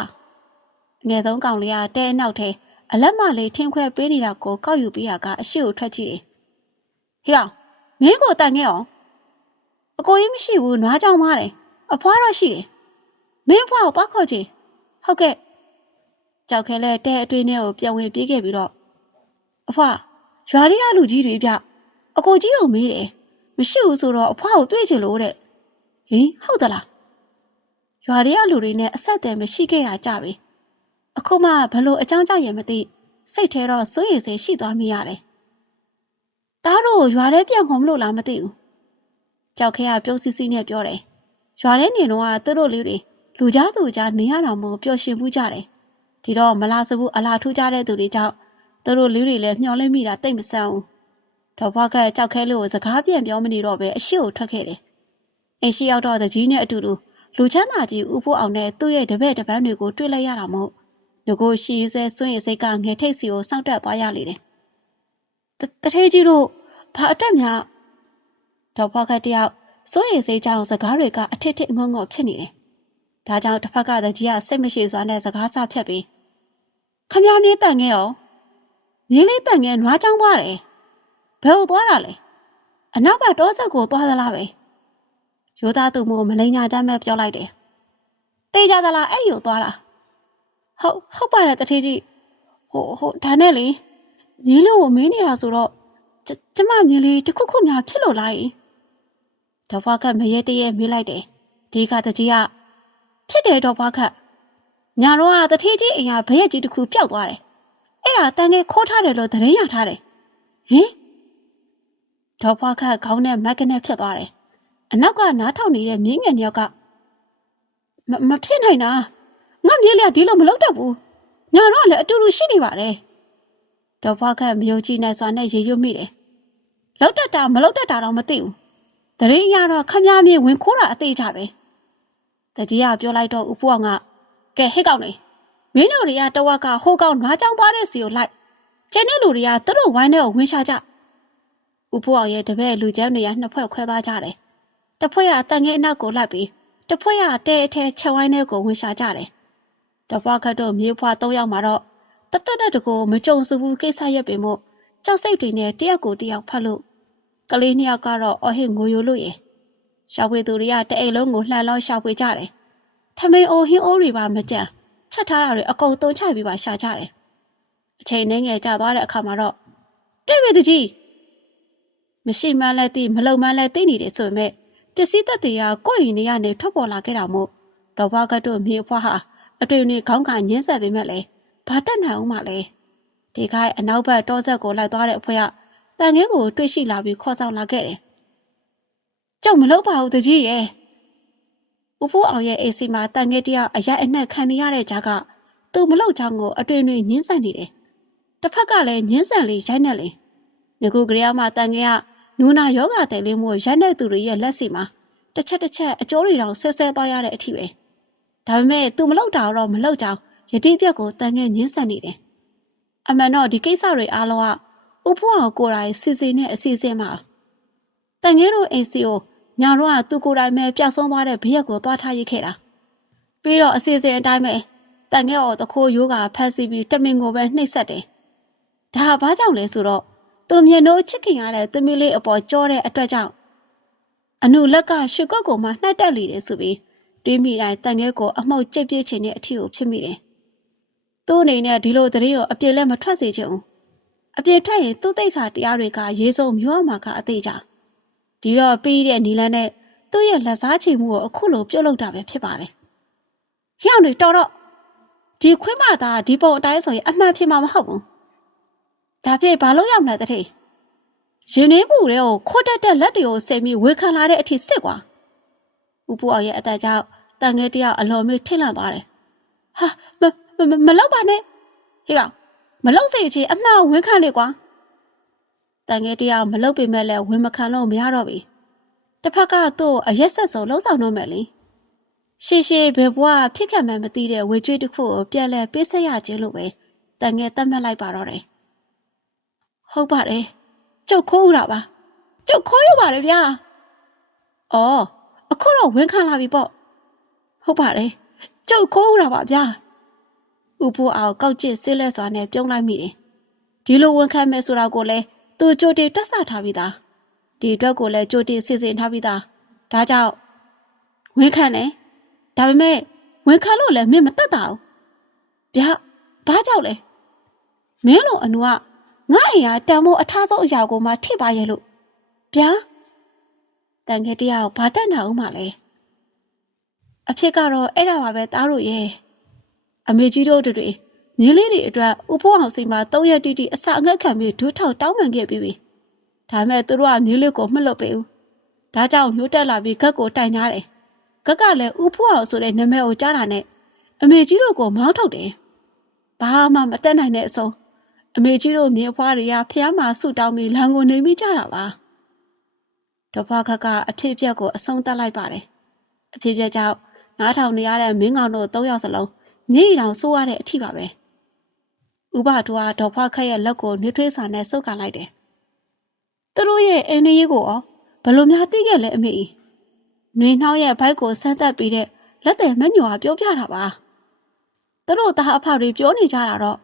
အငယ်ဆုံးကောင်လေးကတဲအနောက်ထဲအလက်မလေးထင်းခွဲပေးနေတာကိုကောက်ယူပေးရကအရှိကိုထွက်ကြည့်တယ်ဟေ့အောင်မင်းကိုတိုင်ခဲ့အောင် အကိုကြီးမရှိဘူးနွားကြောင်သားတယ်အဖွားတော့ရှိတယ်မင်းဖွားကိုပတ်ခေါ်ကြည့်ဟုတ်ကဲ့ကြောက်ခဲလဲတဲအတွင်းထဲကိုပြန်ဝင်ပြေးခဲ့ပြီးတော့အဖွားရွာလေးကလူကြီးတွေပြအကိုကြီးကိုမေးတယ်မရှိဘူးဆိုတော့အဖွားကိုတွေ့ချင်လို့တဲ့ဟင်ဟုတ်သလားရွာတွေကလူတွေနဲ့အဆက်အသွယ်မရှိခဲ့တာကြပြီအခုမှဘလို့အကြောင်းကြောင့်ရင်မသိစိတ်ထဲတော့စိုးရိမ်စိတ်ရှိသွားမိရတယ်တားတို့ရွာထဲပြန်ကုန်မလို့လားမသိဘူး ကြောက်ခဲကပြုံးစီစီနဲ့ပြောတယ်ရွာထဲနေတော့ကသူတို့လေးတွေလူကြားသူကြားနေရတာမို့ပျော်ရွှင်မှုကြတယ်ဒီတော့မလားစဘူးအလားထူးကြတဲ့သူတွေကြောင့်သူတို့လေးတွေလည်းမျောလင့်မိတာတိတ်မဆန်းဘူးဒေါ်ဘွားကကြောက်ခဲလို့စကားပြန်ပြောမနေတော့ပဲအရှိကိုထွက်ခဲ့တယ်။အိမ်ရှိရောက်တော့တကြီးနဲ့အတူတူလူချမ်းသာကြီးဦးဖို့အောင်နဲ့သူ့ရဲ့တပည့်တပန်းတွေကိုတွေ့လိုက်ရတာမို့ငကိုရှီဆွဲစွန့်ရစိတ်ကငယ်ထိတ်စီကိုစောင့်တက်သွားရလေတယ်။တထေးကြီးတို့ဘာအတက်များ ဒေါ်ဘွားကတယောက်စွန့်ရစိတ်ကြောင့်စကားတွေကအထစ်ထစ်ငုံငုံဖြစ်နေတယ်။ဒါကြောင့်တစ်ဖက်ကတကြီးကစိတ်မရှိစွာနဲ့စကားဆဖြတ်ပြီးခမည်းမြေးတန်ခဲ့အောင်မြေးလေးတန်ခဲ့နွားချောင်းသွားတယ်ဘယ်ကိုသွားတာလဲအနောက်ကတောဆက်ကိုသွားသလားပဲရိုးသားသူမို့မလိန်ညာတမ်းမဲ့ပြောလိုက်တယ်တေးကြသလားအဲ့ဒီကိုသွားလားဟုတ်ဟုတ်ပါတယ်တထေးကြီးဟိုဟိုဒါနဲ့လေညီလို့ကိုမင်းနေတာဆိုတော့ကျကျမမြင်လေးတစ်ခုခုများဖြစ်လို့လား ယင်တော့ဘွားကမရဲတရဲမေးလိုက်တယ်ဒီကတကြီးကဖြစ်တယ်တော့ဘွားကညာတော့ကတထေးကြီးအိမ်ကဘရက်ကြီးတစ်ခုပျောက်သွားတယ်အဲ့ဒါတန်ငယ်ခိုးထားတယ်လို့သတင်းရထားတယ်ဟင်တော့ဘွားကခေါင်းနဲ့မက်ကနဲ့ဖြစ်သွားတယ်အနောက်ကနားထောင်နေတဲ့မြင်းငယ်တယောက်ကမမဖြစ်နိုင်တာငါမြေးလေးကဒီလိုမလုပ်တတ်ဘူးညာတော့လည်းအတူတူရှိနေပါတယ်တော့ဘွားကမယုံကြည်နိုင်စွာနဲ့ရေရွတ်မိတယ်လောက်တတ်တာမလောက်တတ်တာတော့မသိဘူး တရင်ရတော့ခမည်းမြေဝင်ခိုးတာအသေးချပဲတကြီးကပြောလိုက်တော့ဥပ္ပအောင်ကကဲဟဲ့ကောင်နေမင်းတို့တွေကတဝက်ကဟိုကောင်နွားချောင်းသွားတဲ့စီကိုလိုက်ကျန်တဲ့လူတွေကသူတို့ဝိုင်းထဲကိုဝင်ရှာကြဥပ္ပအောင်ရဲ့တပည့်လူချမ်းတွေကနှစ်ဖွဲ့ခွဲသွားကြတယ်တစ်ဖွဲ့ကတန်ငယ်အနောက်ကိုလိုက်ပြီးတစ်ဖွဲ့ကတဲအထဲချက်ဝိုင်းထဲကိုဝင်ရှာကြတယ်တပွားခတ်တို့မြေဖွာ၃ယောက်မှာတော့တသက်တဲ့တကူမကြုံစဘူးကိစ္စရက်ပင်မို့ကြောက်စိတ်တွေနဲ့တယောက်ကိုတယောက်ဖတ်လို့ ကလေးနှစ်ယောက်ကတော့အဟိငိုယိုလို့ရယ်ရှာဖွေသူတွေကတအိမ်လုံးကိုလှန်လောရှာဖွေကြတယ်ထမင်းအိုဟင်းအိုးတွေပါမကြံချက်ထားတာတွေအကုန်တုံချပြီးပါရှာကြတယ်အချိန်နှင်းငယ်ကြာသွားတဲ့အခါမှာတော့တွေ့ပြီတကြီးမရှိမှန်းလဲသိမလုံမှန်းလဲသိနေတယ်ဆိုပေမဲ့ပစ္စည်းသက်တွေကကိုယ့်ရင်တွေကနေထွက်ပေါ်လာခဲ့တာမို့တော့ဘွားကတ်တို့မြေဖွားဟာအတွေ့အကြုံခေါင်းကညင်းဆက်ပေမဲ့လေဘာတက်နိုင်အောင်မလဲဒီခိုင်အနောက်ဘက်တောဆက်ကိုလိုက်သွားတဲ့အဖွဲက တန်ငင်းကိုတွေ့ရှိလာပြီးခေါ်ဆောင်လာခဲ့တယ်ကြောက်မလို့ပါဘူးတကြီးရဲ့ဦးဖိုးအောင်ရဲ့အိမ်စီမှာတန်ငယ်တယောက်အရိုက်အနှက်ခံနေရတဲ့ကြားကသူမလို့ချောင်းကိုအတွေ့အကြုံညင်းဆက်နေတယ်တစ်ဖက်ကလည်းညင်းဆန်လေးရိုက်နေလေငကူကလေးအမတန်ငယ်ကနူနာယောဂတဲ့လေးမျိုးရိုက်နေသူတွေရဲ့လက်စီမှာတစ်ချက်တစ်ချက်အကျိုးတွေတောင်ဆွဲဆွဲသွားရတဲ့အထိပဲဒါပေမဲ့ तू မလောက်တာတော့မလောက်ကြောင်ယတိပြက်ကိုတန်ငယ်ညင်းဆန်နေတယ်အမှန်တော့ဒီကိစ္စတွေအားလုံးက ဥဖို့အောင်ကိုယ်တိုင်စီစီနဲ့အစီအစဉ်မှာတန်ငယ်တို့အိမ်စီကိုညာတော့ကသူကိုယ်တိုင်ပဲပျောက်ဆုံးသွားတဲ့ဘေးရက်ကိုသွားထားရခဲ့တာပြီးတော့အစီအစဉ်အတိုင်းပဲတန်ငယ်အော်တခိုးရိုးကဖက်စီပြီးတမင်ကိုပဲနှိပ်စက်တယ်ဒါဘာကြောင့်လဲဆိုတော့သူမြင်တို့ချစ်ခင်ရတဲ့သမီးလေးအပေါ်ကြောတဲ့အတွက်ကြောင့်အနုလက်ကရွှေကော့ကိုမှနှိုက်တက်လေတယ်ဆိုပြီးတွေးမိတိုင်းတန်ငယ်ကိုအမှုတ်ကျိတ်ပြစ်ချင်တဲ့အထီကိုဖြစ်မိတယ်။သူ့အနေနဲ့ဒီလိုသတင်းကိုအပြစ်လည်းမထွက်စေချင်ဘူး။ အပြစ်ထွက်ရင်သူ့တိတ်ခါတရားတွေကရေးစုံမျိုးမှာကအသေးကြ။ဒီတော့ပြီးတဲ့နီလန်းနဲ့သူ့ရဲ့လက်စားချေမှုကိုအခုလိုပြုတ်လောက်တာပဲဖြစ်ပါတယ်။ရောက်နေတော်တော့ဒီခွင်းမသားဒီပုံအတိုင်းဆိုရင်အမှန်ဖြစ်မှာမဟုတ်ဘူး။ဒါဖြစ်ဘာလို့ရောက်နေတဲ့ရင်နှင်းပူတွေကိုခိုးတက်တဲ့လက်တွေကိုဆင်ပြီးဝေခံလာတဲ့အထိစစ်ကွာ။ဦးပူအောင်ရဲ့အသက်ကြောင့်တန်ငယ်တယောက်အလော်မေးထိတ်လန့်သွားတယ်။ဟာမမမလောက်ပါနဲ့။ဟေ့ကောင် မလောက်စေချင်အမှန်ဝင်ခံလေကွာ။တန်ငယ်တယောက်မလောက်ပေမဲ့လည်းဝင်မခံလို့မရတော့ပြီ။တစ်ဖက်ကသူ့အရက်ဆက်စုံလှုပ်ဆောင်တော့မယ်လေ။ရှေရှေဘယ်ဘွားဖြစ်ခဲ့မှန်းမသိတဲ့ဝေကျွေးတစ်ခုကိုပြန်လဲပေးဆက်ရခြင်းလို့ပဲတန်ငယ်တတ်မှတ်လိုက်ပါတော့တယ်။ဟုတ်ပါတယ်။ကျုပ်ခိုးဦးတာပါကျုပ်ခိုးရပါတယ်ဗျာအော်အခုတော့ဝင်ခံလာပြီပေါ့ဟုတ်ပါတယ်ကျုပ်ခိုးဦးတာပါဗျာ ဥဖိုးအောင်ကောက်ကျစ်ဆေးလက်စွာနဲ့ပြုံးလိုက်မိတယ်ဒီလိုဝန်ခံမယ်ဆိုတာကိုလည်းသူကြိုတင်တွက်ဆထားပြီးသားဒီအတွက်ကိုလည်းကြိုတင်စီစဉ်ထားပြီးသားဒါကြောင့်ဝန်ခံတယ်ဒါပေမဲ့ဝန်ခံလို့လည်းမင်းမတတ်တာဘူးဗျာဘာကြောင့်လဲမင်းလိုအနူကငါအိမ်ကတန်မိုးအထားဆုံးအရာကိုမှထိပါရဲ့လို့ဗျာတန်ခဲတရားကိုဘာတက်နာဦးမှလဲအဖြစ်ကတော့အဲ့ဒါပါပဲသားတို့ရဲ့ အမေကြီးတို့တွေညီလေးတွေအတွက်ဥဖိုးအောင်စီမှာ၃ရက်တိတိအစာအငတ်ခံပြီးဒူးထောက်တောင်းပန်ခဲ့ပြီးပြီဒါမဲ့သူတို့ကညီလေးကိုမှတ်လို့ပေးဦးဒါကြောင့်မျိုးတက်လာပြီးဂက်ကိုတိုင်ကြတယ်ဂက်ကလည်းဥဖိုးအောင်ဆိုတဲ့နာမည်ကိုကြားတာနဲ့အမေကြီးတို့ကိုမောင်းထုတ်တယ်ဘာမှမတက်နိုင်တဲ့အစုံအမေကြီးတို့မြေဖွားတွေကဖះမှာဆူတောင်းပြီးလမ်းကိုနေမိကြတာပါတဖွားခက်ကအဖြစ်ပြက်ကိုအဆုံးသတ်လိုက်ပါတယ်အဖြစ်ပြက်ကြောင့်နားထောင်နေရတဲ့မင်းကောင်တို့၃ယောက်စလုံး ညိတောင်စိုးရတဲ့အထိပါပဲဥပတူကဒေါ်ဖွားခက်ရဲ့လက်ကိုနှွေးထွေးစွာနဲ့စုပ်ကန်လိုက်တယ်သူတို့ရဲ့အိမ်လေးကိုရောဘယ်လိုများသိခဲ့လဲအမေနှွေနှောင်းရဲ့ဘိုက်ကိုဆန်းသက်ပြီးတဲ့လက်တယ်မညိုကပြောပြတာပါသူတို့သားအဖေတွေပြောနေကြတာတော့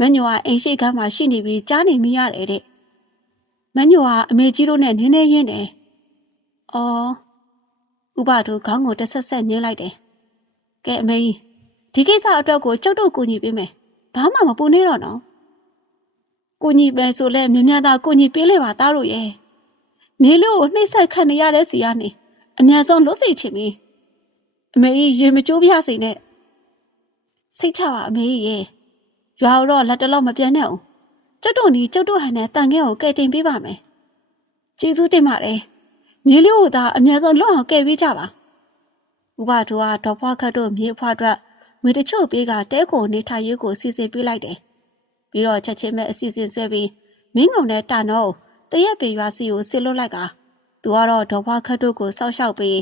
မညိုကအိမ်ရှိကမ်းမှာရှိနေပြီးကြားနေမိရတယ်တဲ့မညိုကအမေကြီးတို့နဲ့နင်းနေရင်းတယ်အော်ဥပတို့ခေါင်းကိုတဆက်ဆက်ညှင်းလိုက်တယ်ကဲအမေကြီး ဒီကိစ္စအတွက်ကိုကျုပ်တို့ကူညီပေးမယ်ဘာမှမပူနေတော့နော်ကူညီမယ်ဆိုလဲမြမြသာကူညီပေးလေပါသားတို့ရဲ့နေလို့နှိမ့်ဆက်ခံနေရတဲ့စီကနေအမြန်ဆုံးလွတ်စေချင်ပြီအမေကြီးရေမကျိုးပြစေနဲ့စိတ်ချပါအမေကြီးရေရွာတော့လက်တလုံးမပြန်နဲ့အောင်ကျုပ်တို့ဒီကျုပ်တို့ဟန်နဲ့တန်ခဲကိုကယ်တင်ပေးပါမယ်ကျေးဇူးတင်ပါတယ်နေလို့သာအမြန်ဆုံးလွတ်အောင်ကယ်ပေးကြပါဥပဒေကဒေါ်ဖွားခတ်တို့မြေဖွားအတွက် ငွေတချို့ပေးကတဲကိုနေထိုင်ရေးကိုစီစဉ်ပေးလိုက်တယ်။ပြီးတော့ချက်ချင်းပဲအစီအစဉ်ဆွဲပြီးမင်းငုံနဲ့တာနောတရက်ပေရွာစီကိုဆစ်လွတ်လိုက်ကသူကတော့ဒေါ်ဖွားခတ်တို့ကိုစောက်ရှောက်ပြီး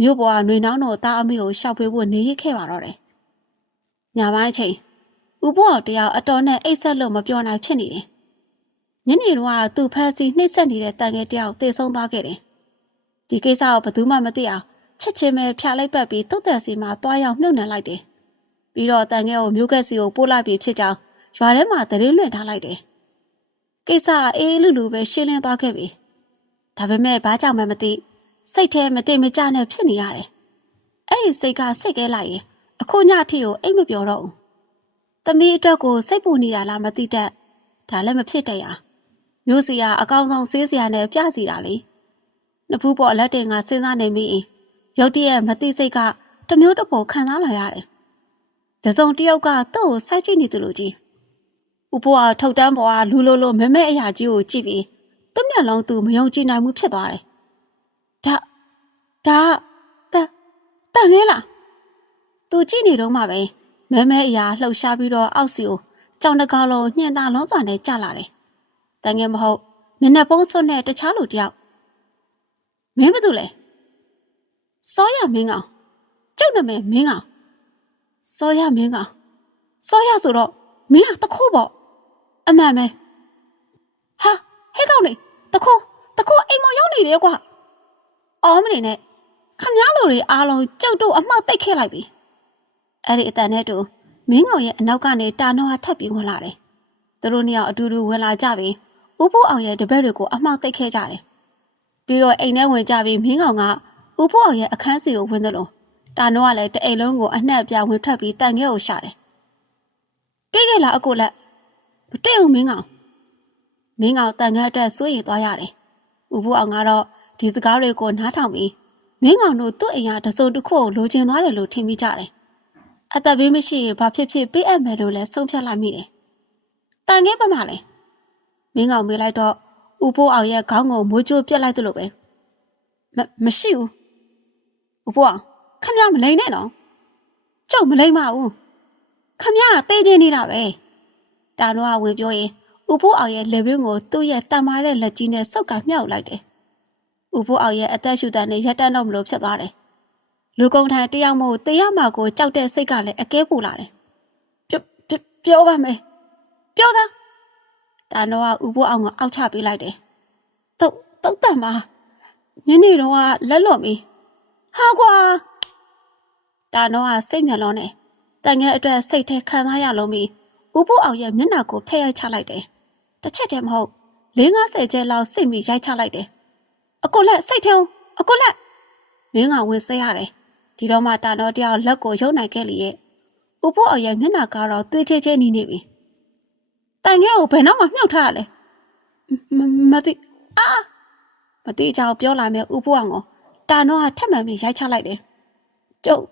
မြို့ပေါ်ကຫນွေနှောင်းတို့တာအမေကိုရှောက်ပေးဖို့နေရခဲ့ပါတော့တယ်။ညပိုင်းအချိန်ဥပအောင်တယောက်အတော်နဲ့အိတ်ဆက်လို့မပြောနိုင်ဖြစ်နေတယ်။ညနေတော့ကသူ့ဖက်စီနှိမ့်ဆက်နေတဲ့တန်ငယ်တယောက်တေဆုံးသွားခဲ့တယ်။ဒီကိစ္စကိုဘယ်သူမှမသိအောင်ချက်ချင်းပဲဖြာလိုက်ပတ်ပြီးတုတ်တက်စီမှာတွားရောက်မြုပ်နှံလိုက်တယ်။ ပြီးတော့တန်ငယ်ကိုမျိုးကက်စီကိုပို့လိုက်ပြီးဖြစ်ကြောင်းရွာထဲမှာတရင်လွှင့်ထားလိုက်တယ်။ကိစ္စကအေးလူလူပဲရှင်းလင်းသွားခဲ့ပြီ။ဒါပေမဲ့ဘာကြောင့်မှမသိစိတ်ထဲမတင်မကြနဲ့ဖြစ်နေရတယ်။အဲ့ဒီစိတ်ကစိတ်ကဲလိုက်ရင်အခုညအထိကိုအိတ်မပြောတော့ဘူး။သမီးအတွက်ကိုစိတ်ပူနေတာလားမသိတတ်။ဒါလည်းမဖြစ်တဲ့ရ။မျိုးစီကအကောင်းဆုံးဆေးစရာနဲ့ပြစီတာလေ။နှစ်ဖူးပေါ်လက်တင်ကစဉ်းစားနေမိ။ရုတ်တရက်မသိစိတ်ကတမျိုးတစ်ပုံခံစားလာရတယ်။ တစုံတစ်ယောက်ကသူ့ကိုစိုက်ကြည့်နေသူလိုကြီး။ဥပိုးကထုတ်တန်းပေါ်ကလူလိုလိုမဲမဲအရာကြီးကိုကြည့်ပြီးသူ့မျက်လုံးသူမယုံကြည်နိုင်မှုဖြစ်သွားတယ်။ဒါဒါတန်တန်ငဲလား။ तू ကြည့်နေတော့မှပဲမဲမဲအရာလှုပ်ရှားပြီးတော့အောက်စီကိုကြောင်တကားလုံးညှင်သာလုံးစွာနဲ့ကျလာတယ်။တန်ငဲမဟုတ်မျက်နှာပုံးစွန်းနဲ့တခြားလူတယောက်မင်းဘာလုပ်လဲ။စောရမင်းကောင်ကျုပ်နာမည်မင်းကောင် စောရမင်းကောင်စောရဆိုတော့မင်းကတခိုးပေါ့အမှန်ပဲဟာဟဲ့ကောင်လေတခိုးတခိုးအိမ်မောရောက်နေတယ်ကွာအော်မနေနဲ့ခမည်းတော်တွေအားလုံးကျုပ်တို့အမှောက်တိတ်ခဲ့လိုက်ပြီအဲ့ဒီအတန်နဲ့တူမင်းကောင်ရဲ့အနောက်ကနေတာနောဟာထပ်ပြီးဝင်လာတယ်သူတို့နှစ်ယောက်အတူတူဝင်လာကြပြီးဦးဖို့အောင်ရဲ့တပည့်တွေကိုအမှောက်တိတ်ခဲ့ကြတယ်ပြီးတော့အိမ်ထဲဝင်ကြပြီးမင်းကောင်ကဦးဖို့အောင်ရဲ့အခန်းစီကိုဝင်သလို တာနောကလည်းတအိမ်လုံးကိုအနှက်အပြဝင်ထွက်ပြီးတန်ငယ်ကိုရှာတယ်။တွေ့ခဲ့လားအကိုလက်မတွေ့ဘူးမင်းကောင်မင်းကောင်တန်ငယ်အတွက်စိုးရိမ်သွားရတယ်။ဦးဖို့အောင်ကတော့ဒီစကားတွေကိုနားထောင်ပြီးမင်းကောင်တို့သူ့အိမ်ကတစုံတစ်ခုကိုလိုချင်သွားတယ်လို့ထင်မိကြတယ်။အသက်ဘေးမရှိရင်ဘာဖြစ်ဖြစ်ပေးအပ်မယ်လို့လည်းဆုံးဖြတ်လိုက်မိတယ်။တန်ငယ်ပါမလဲမင်းကောင်မေးလိုက်တော့ဦးဖို့အောင်ရဲ့ခေါင်းကိုမိုးကြိုးပြက်လိုက်သလိုပဲမမရှိဘူး။ဦးဘွား ခမရမလိန်နဲ့နော်။ကျုပ်မလိန်ပါဘူး။ခမရကတေးချင်းနေတာပဲ။တာနောကဝင်ပြောရင်ဦးဖိုးအောင်ရဲ့လက်ဘင်းကိုသူ့ရဲ့တန်မာတဲ့လက်ကြီးနဲ့စုပ်ကမြှောက်လိုက်တယ်။ဦးဖိုးအောင်ရဲ့အသက်ရှူတန်နဲ့ရက်တန်းတော့မလို့ဖြစ်သွားတယ်။လူကုန်ထံတယောက်မို့တယောက်မှကိုကြောက်တဲ့စိတ်ကလည်းအကဲပူလာတယ်။ပြောပြောပြောပါမယ်။ပြောစမ်း။တာနောကဦးဖိုးအောင်ကိုအောက်ချပေးလိုက်တယ်။တုတ်တုတ်တန်ပါညနေတော့ကလက်လွန်ပြီ။ဟာကွာ တာနောကစိတ်မျက်လုံးနဲ့တန်ငယ်အတွက်စိတ်ထဲခံစားရလုံးပြီးဦးဖို့အောင်ရဲ့မျက်နှာကိုဖျက်ရိုက်ချလိုက်တယ်။တစ်ချက်တည်းမဟုတ်၄50ကျဲလောက်စိတ်မိရိုက်ချလိုက်တယ်။အကိုလက်စိတ်ထဲအောင်အကိုလက်မင်းကဝင်ဆဲရတယ်။ဒီတော့မှတာနောတယောက်လက်ကိုရုပ်နိုင်ခဲ့လေရဲ့။ဦးဖို့အောင်ရဲ့မျက်နှာကတော့သွေးချဲချဲနီးနေပြီ။တန်ငယ်ကိုဘယ်တော့မှမြှောက်ထားရလဲ။မမသိအာမသိချောင်ပြောလာမယ်ဦးဖို့အောင်ကိုတာနောကထက်မှန်ပြီးရိုက်ချလိုက်တယ်။ကျုပ်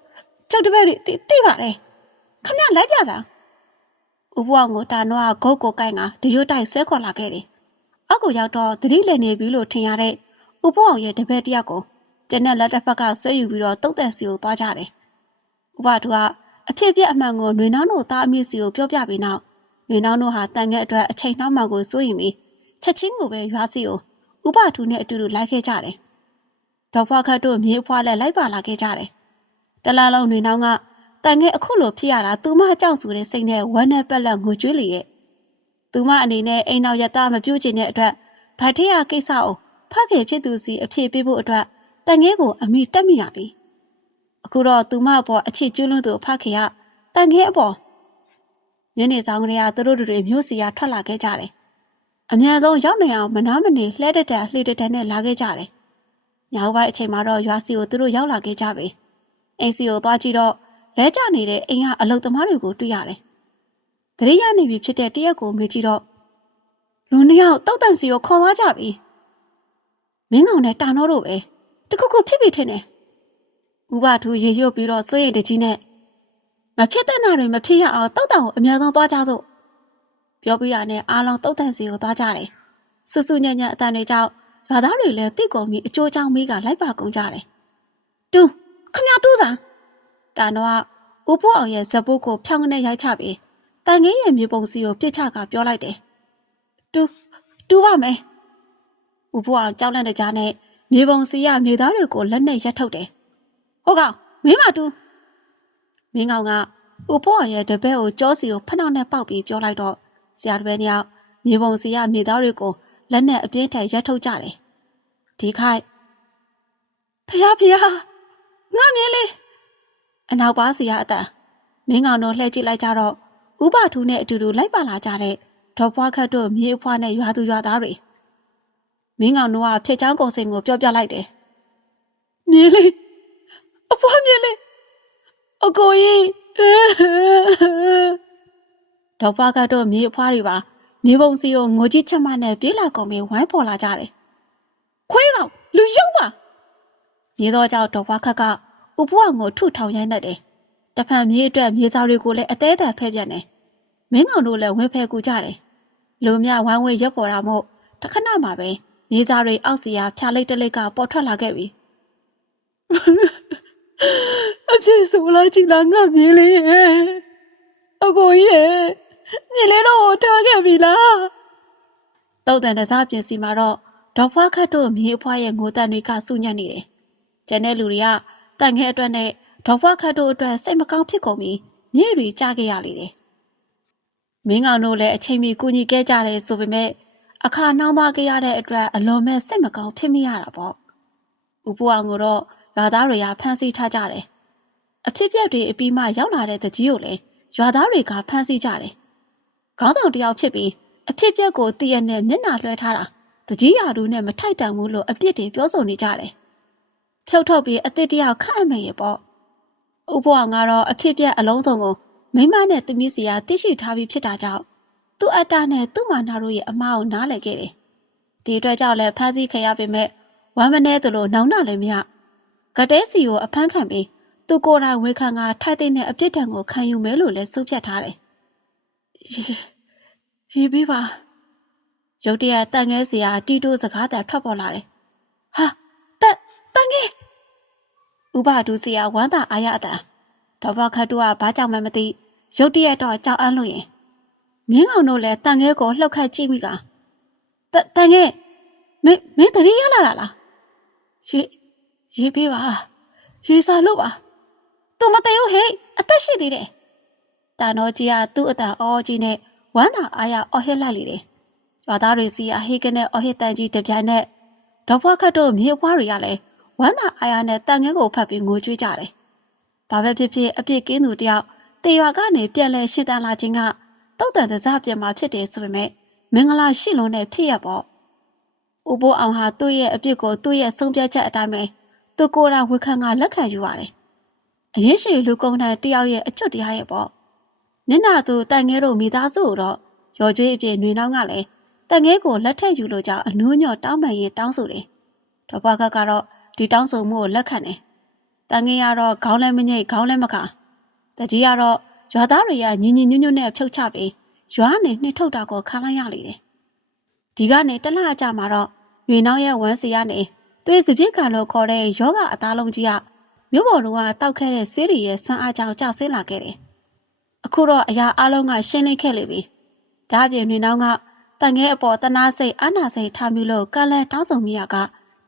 ကျောက်တပည့်တွေတိပါတယ်ခမလိုက်ပြစားဥပဝကိုတာနွားဂုတ်ကိုကိုင်ကဒီရိုးတိုက်ဆွဲခေါ်လာခဲ့တယ်အောက်ကိုရောက်တော့သတိလည်နေပြီလို့ထင်ရတဲ့ဥပဝရဲ့တပည့်တယောက်ကိုကျန်တဲ့လက်တစ်ဖက်ကဆွဲယူပြီးတော့တုတ်တန်စီကိုသွားကြတယ်ဥပသူကအဖြစ်ပြက်အမှန်ကိုနှွေနှောင်းတို့သားအမိစီကိုပြောပြပြီးနောက်နှွေနှောင်းတို့ဟာတန်ငယ်အတွက်အချိန်နှောင်းမှကိုစိုးရင်ပြီးချက်ချင်းကိုပဲရွာစီကိုဥပသူနဲ့အတူတူလိုက်ခဲ့ကြတယ်ဒေါ်ဖွားခတ်တို့မြေးဖွားလက်လိုက်ပါလာခဲ့ကြတယ် တလားလုံးနေနောင်ကတန်ငယ်အခုလိုဖြစ်ရတာသူမအကြောက်ဆိုတဲ့စိတ်နဲ့ဝမ်းနဲ့ပက်လက်ငိုကြွေးလေရဲ့။သူမအနေနဲ့အိမ်နောက်ရတမပြုတ်ချင်တဲ့အတွက်ဗတ်ထေးရကိစ္စကိုဖခင်ဖြစ်သူစီအဖြစ်ပေးဖို့အတွက်တန်ငယ်ကိုအမိတက်မိရလေ။အခုတော့သူမအပေါ်အချစ်ကျွလွန်းသူဖခင်ကတန်ငယ်အပေါ်ညနေဆောင်ကလေးကသူတို့တွေမျိုးစီရထွက်လာခဲ့ကြတယ်။အများဆုံးရောက်နေအောင်မနာမနေလှဲတက်တက်လှေတက်တက်နဲ့လာခဲ့ကြတယ်။ညောင်ပိုင်းအချိန်မှာတော့ရွာစီကိုသူတို့ရောက်လာခဲ့ကြပြီ။ အိမ်စီကိုသွားကြည့်တော့လဲကျနေတဲ့အိမ်ကအလုတ်သမားတွေကိုတွေ့ရတယ်။တတိယနေပြီဖြစ်တဲ့တရက်ကိုမေးကြည့်တော့လူနှစ်ယောက်တောက်တန်စီကိုခေါ်သွားကြပြီ။မင်းကောင်နဲ့တာနောတို့ပဲတခုခုဖြစ်ပြီထင်တယ်။ဥပထူရေရွတ်ပြီးတော့စိုးရိမ်တကြီးနဲ့မဖြစ်တဲ့နာတွေမဖြစ်ရအောင်တောက်တန်ကိုအများဆုံးသွားကြစို့။ပြောပြရနဲ့အားလုံးတောက်တန်စီကိုသွားကြတယ်။ဆူဆူညံ့ညံ့အတန်တွေကြောင့်ရွာသားတွေလည်းတိတ်ကုန်ပြီးအကျိုးချောင်းမေးကလိုက်ပါကုန်ကြတယ်။တူ ခမတူးစားတာနောကဦးဖို့အောင်ရဲ့ဇပုတ်ကိုဖြောင်းကနေရိုက်ချပြီးတန်ငင်းရဲ့မြေပုံစီကိုပြစ်ချကပြောလိုက်တယ်။တူတူပါမယ်။ဦးဖို့အောင်ကြောက်လန့်တဲ့ကြားနဲ့မြေပုံစီရမြေသားတွေကိုလက်နဲ့ရက်ထုတ်တယ်။ဟုတ်ကောင်မင်းမတူမင်းကောင်ကဦးဖို့အောင်ရဲ့တပည့်ကိုကြောစီကိုဖနှောက်နဲ့ပေါက်ပြီးပြောလိုက်တော့ဆရာတပည့်တယောက်မြေပုံစီရမြေသားတွေကိုလက်နဲ့အပြင်းထန်ရက်ထုတ်ကြတယ်။ဒီခိုက်ဖះဖះ ငါမြင်လေအနောက်ပါစီရအတန်မင်းကောင်တို့လှည့်ကြည့်လိုက်ကြတော့ဥပထူးနဲ့အတူတူလိုက်ပါလာကြတဲ့ဒေါ်ဖွားခတ်တို့မြေအဖွားနဲ့ရွာသူရွာသားတွေမင်းကောင်တို့ကဖြစ်ချောင်းကုံစင်ကိုပြောပြလိုက်တယ်မြင်လေအဖွားမြင်လေအကိုကြီးဒေါ်ဖွားခတ်တို့မြေအဖွားတွေပါမြေပုံစီကိုငိုကြီးချက်မနဲ့ပြေးလာကုန်ပြီးဝိုင်းပေါ်လာကြတယ်ခွေးကောင်လူရုပ်ပါ မြေတော်ကြောင့်ဒေါ်ဖွားခတ်ကဥပဝကိုထုထောင်ရိုင်းတတ်တယ်။တဖန်မြေအတွက်မြေစာတွေကိုလည်းအသေးအံဖဲ့ပြတ်နေ။မင်းကောင်တို့လည်းဝင်းဖဲကူကြတယ်။လူမြဝိုင်းဝင်းရက်ပေါ်တာမို့တခဏမှပဲမြေစာတွေအောက်စီယာဖြာလိုက်တလိတ်ကပေါ်ထွက်လာခဲ့ပြီ။အဖြစ်ဆိုလာကြည့်လားငါမြေလေးရဲ့။အကိုကြီးရဲ့မြေလေးတော့ထားခဲ့ပြီလား။တောက်တန်တစားပြင်စီမှာတော့ဒေါ်ဖွားခတ်တို့မြေအဖွားရဲ့ငိုတန်တွေကစူညံ့နေတယ်။ ကျန်တဲ့လူတွေကတန်ခဲအတွက်နဲ့ဒေါ်ဖွားခတ်တို့အတွက်စိတ်မကောင်းဖြစ်ကုန်ပြီးညစ်ရီကြခဲ့ရလေတယ်။မင်းကောင်တို့လည်းအချိန်မီကူညီခဲ့ကြတယ်ဆိုပေမဲ့အခါနှောင်းသွားခဲ့ရတဲ့အတွက်အလွန်မဲ့စိတ်မကောင်းဖြစ်မိရတာပေါ့။ဥပအောင်ကိုတော့ရွာသားတွေကဖမ်းဆီးထားကြတယ်။အဖြစ်ပြက်တွေအပြီးမှရောက်လာတဲ့တကြီးကိုလည်းရွာသားတွေကဖမ်းဆီးကြတယ်။ခေါင်းဆောင်တယောက်ဖြစ်ပြီးအဖြစ်ပြက်ကိုတည့်ရနဲ့မျက်နှာလွှဲထားတာတကြီးရာတို့နဲ့မထိုက်တန်ဘူးလို့အပြစ်တင်ပြောဆိုနေကြတယ်။ ဖြုတ်ထုတ်ပြီးအစ်စ်တယောက်ခန့်အမယ်ရပေါ့ဥပဝါကတော့အဖြစ်ပြက်အလုံးစုံကိုမိမနဲ့သမီးစီကသိရှိထားပြီးဖြစ်တာကြောင့်သူ့အတ္တနဲ့သူ့မာနာတို့ရဲ့အမားကိုနားလည်ခဲ့တယ်ဒီအတွက်ကြောင့်လည်းဖမ်းဆီးခံရပေမဲ့ဝမ်းမနေသလိုနောင်နာလည်းမရကတဲစီကိုအဖမ်းခံပြီးသူကိုယ်တိုင်ဝေခံကထိုက်တဲ့အပြစ်ဒဏ်ကိုခံယူမယ်လို့လည်းဆုံးဖြတ်ထားတယ်ရေရေပေးပါရုတ်တရက်တန်ငဲစီကတီတိုစကားတထွက်ပေါ်လာတယ်ဟာ တက်တန်ငဲဥပဒုစီယဝမ်းသာအားရအတန်ဒေါ်ဘခတ်တို့ကဘာကြောင့်မှမသိရုတ်တရက်တော့ကြောက်အန်းလို့ရင်မင်းအောင်တို့လည်းတန်ငဲကိုလှုပ်ခတ်ကြည့်မိကတတန်ငဲမင်းမင်းတတိရလာလားရေရေပေးပါရေစာလို့ပါသူမတည့်ဘူးဟဲ့အသက်ရှိသေးတယ်တာနောကြီးကသူ့အတန်အော်ကြီးနဲ့ဝမ်းသာအားရအော်ဟစ်လိုက်လေတယ်ရွာသားတွေစီအဟိကနဲ့အော်ဟစ်တန်ကြီးတပြိုင်နက်ဒေါ်ဘခတ်တို့မြေဖွားတွေကလည်း ဝမ်းသာအားရနဲ့တန်ငင်းကိုဖတ်ပြီးငိုကြွေးကြတယ်။ဘာပဲဖြစ်ဖြစ်အပြစ်ကင်းသူတယောက်တေရွာကနေပြန်လဲရှင်းတန်လာခြင်းကတုတ်တန်တစားပြန်มาဖြစ်တယ်ဆိုပေမဲ့မင်္ဂလာရှိလုံးနဲ့ဖြစ်ရပေါ့။ဦးဘိုးအောင်ဟာသူ့ရဲ့အပြစ်ကိုသူ့ရဲ့ဆုံးဖြတ်ချက်အတိုင်းပဲသူကိုယ်တိုင်ဝေခံကလက်ခံယူရတယ်။အရင်ရှိလူကုန်းတန်တယောက်ရဲ့အချွတ်တရားရဲ့ပေါ့။နင့်နာသူတန်ငဲတို့မိသားစုတော့ရော်ကျွေးအပြည့်ຫນွေနှောင်းကလည်းတန်ငဲကိုလက်ထက်ယူလို့ကြောင့်အနူးညော့တောင်းပန်ရင်တောင်းဆိုတယ်။တော့ဘွားကကတော့ ဒီတောင်းဆိုမှုကိုလက်ခံတယ်။တန်ငယ်ကတော့ခေါင်းလည်းမငိတ်ခေါင်းလည်းမခါ။တကြီးကတော့ရွာသားတွေကညီညီညွတ်ညွတ်နဲ့ဖြုတ်ချပြီးရွာနေနှစ်ထုတ်တာကိုခံလိုက်ရလေတယ်။ဒီကနေတလားအကြမှာတော့ညွေနောက်ရဲ့ဝမ်းစီကနေသွေးစပြစ်ကံလို့ခေါ်တဲ့ယောဂအသားလုံးကြီးကမြို့ပေါ်ကတောက်ခဲ့တဲ့ဆေးတွေရဲ့ဆွမ်းအားကြောင့်ကျဆင်းလာခဲ့တယ်။အခုတော့အရာအလုံးကရှင်းလင်းခဲ့လိမ့်ပြီ။ဒါ့အပြင်ညွေနောက်ကတန်ငယ်အပေါ်တနာစိတ်အနာစိတ်ထားမျိုးလို့ကန့်လန့်တောင်းဆိုမိရက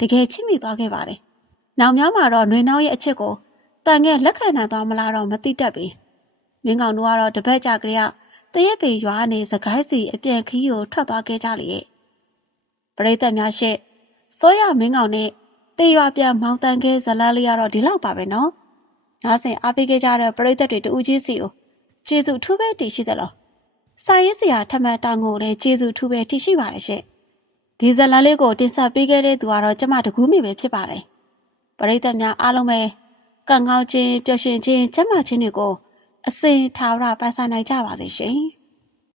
တကယ်ချစ်မိသွားခဲ့ပါတယ်။နောက်များမှာတော့ຫນွေနှောင်းရဲ့အချစ်ကိုတန်ငယ်လက်ခံနိုင်သွားမလားတော့မသိတတ်ပြီ။မင်းကောင်တို့ကတော့တပတ်ကြာကြရတရက်ပေရွာနေစကိုင်းစီအပြန်ခီးကိုထွက်သွားခဲ့ကြလေရဲ့။ပရိသတ်များရှေ့စောရမင်းကောင်နဲ့တေရွာပြန်မောင်းတန်ခဲ့ဇလန်းလေးကတော့ဒီလောက်ပါပဲနော်။နားဆင်အားပေးခဲ့ကြတဲ့ပရိသတ်တွေတူကြီးစီကိုကျေးဇူးထူးပဲတည်ရှိသလား။စာရေးဆရာထမန်တောင်ကိုလည်းကျေးဇူးထူးပဲတည်ရှိပါတယ်ရှင့်။ ဒီဇလန်လေးကိုတင်ဆက်ပေးခဲ့တဲ့သူကတော့ကျမတကူးမိပဲဖြစ်ပါတယ်။ပရိသတ်များအားလုံးပဲကံကောင်းခြင်းပျော်ရွှင်ခြင်းကျမ်းမာခြင်းတွေကိုအစင်ထာဝရပန်းစားနိုင်ကြပါစေရှင်။